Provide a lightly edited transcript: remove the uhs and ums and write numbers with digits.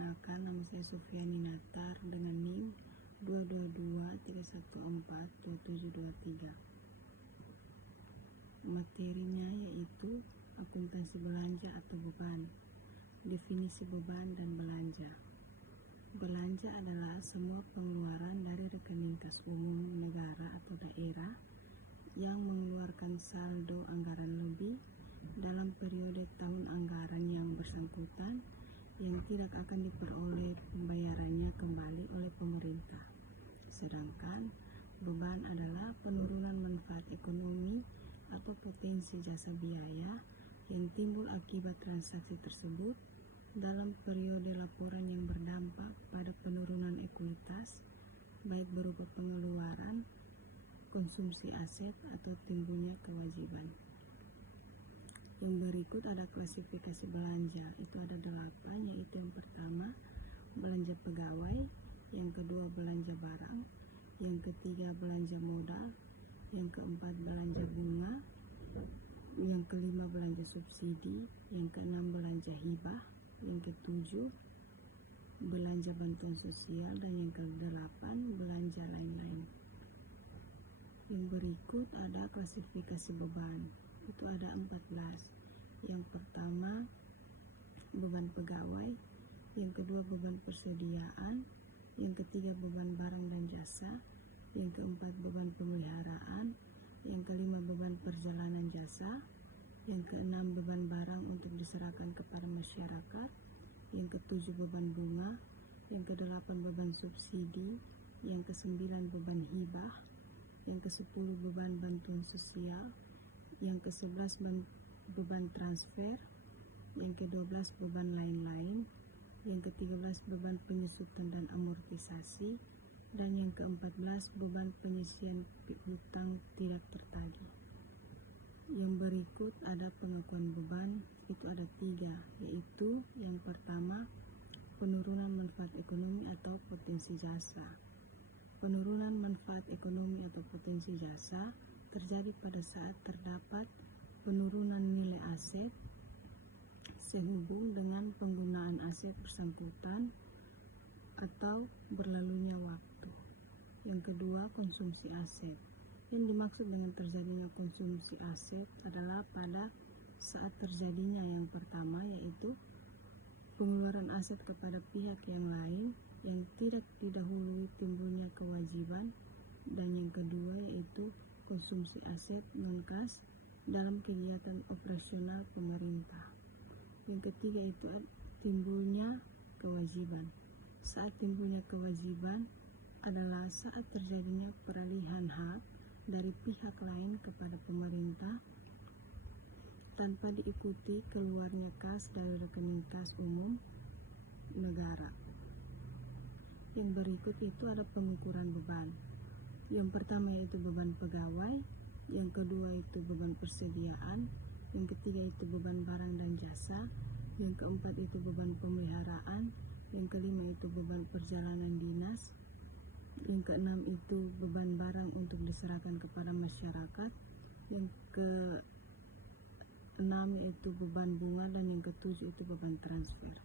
Perkenalkan, nama saya Sufiani Natar dengan NIM 22231427723. Materinya yaitu akuntansi belanja atau beban. Definisi beban dan belanja. Belanja adalah semua pengeluaran dari rekening kas umum negara atau daerah yang mengeluarkan saldo anggaran lebih dalam periode tahun anggaran yang bersangkutan yang tidak akan diperoleh pembayarannya kembali oleh pemerintah. Sedangkan beban adalah penurunan manfaat ekonomi atau potensi jasa biaya yang timbul akibat transaksi tersebut dalam periode laporan yang berdampak pada penurunan ekuitas, baik berupa pengeluaran, konsumsi aset, atau timbulnya kewajiban. Yang berikut ada klasifikasi belanja, itu ada 8, yaitu yang pertama belanja pegawai, yang kedua belanja barang, yang ketiga belanja modal, yang keempat belanja bunga, yang kelima belanja subsidi, yang keenam belanja hibah, yang ketujuh belanja bantuan sosial, dan yang kedelapan belanja lain-lain. Yang berikut ada klasifikasi beban, itu ada 14. Yang pertama beban pegawai, yang kedua beban persediaan, yang ketiga beban barang dan jasa, yang keempat beban pemeliharaan, yang kelima beban perjalanan jasa, yang keenam beban barang untuk diserahkan kepada masyarakat, yang ketujuh beban bunga, yang kedelapan beban subsidi, yang kesembilan beban hibah, yang kesepuluh beban bantuan sosial, yang ke-11 beban transfer, yang ke-12 beban lain-lain, yang ke-13 beban penyusutan dan amortisasi, dan yang ke-14 beban penyisian hutang tidak tertagih. Yang berikut ada pengakuan beban, itu ada 3, yaitu yang pertama penurunan manfaat ekonomi atau potensi jasa. Penurunan manfaat ekonomi atau potensi jasa terjadi pada saat terdapat penurunan nilai aset sehubung dengan penggunaan aset bersangkutan atau berlalunya waktu. Yang kedua, konsumsi aset. Yang dimaksud dengan terjadinya konsumsi aset adalah pada saat terjadinya yang pertama, yaitu pengeluaran aset kepada pihak yang lain yang tidak didahului timbulnya kewajiban, dan yang kedua yaitu konsumsi aset non-kas dalam kegiatan operasional pemerintah. Yang ketiga itu timbulnya kewajiban. Saat timbulnya kewajiban adalah saat terjadinya peralihan hak dari pihak lain kepada pemerintah tanpa diikuti keluarnya kas dari rekening kas umum negara. Yang berikut itu ada pengukuran beban. Yang pertama yaitu beban pegawai, yang kedua itu beban persediaan, yang ketiga itu beban barang dan jasa, yang keempat itu beban pemeliharaan, yang kelima itu beban perjalanan dinas, yang keenam itu beban barang untuk diserahkan kepada masyarakat, yang keenam yaitu beban bunga, dan yang ketujuh itu beban transfer.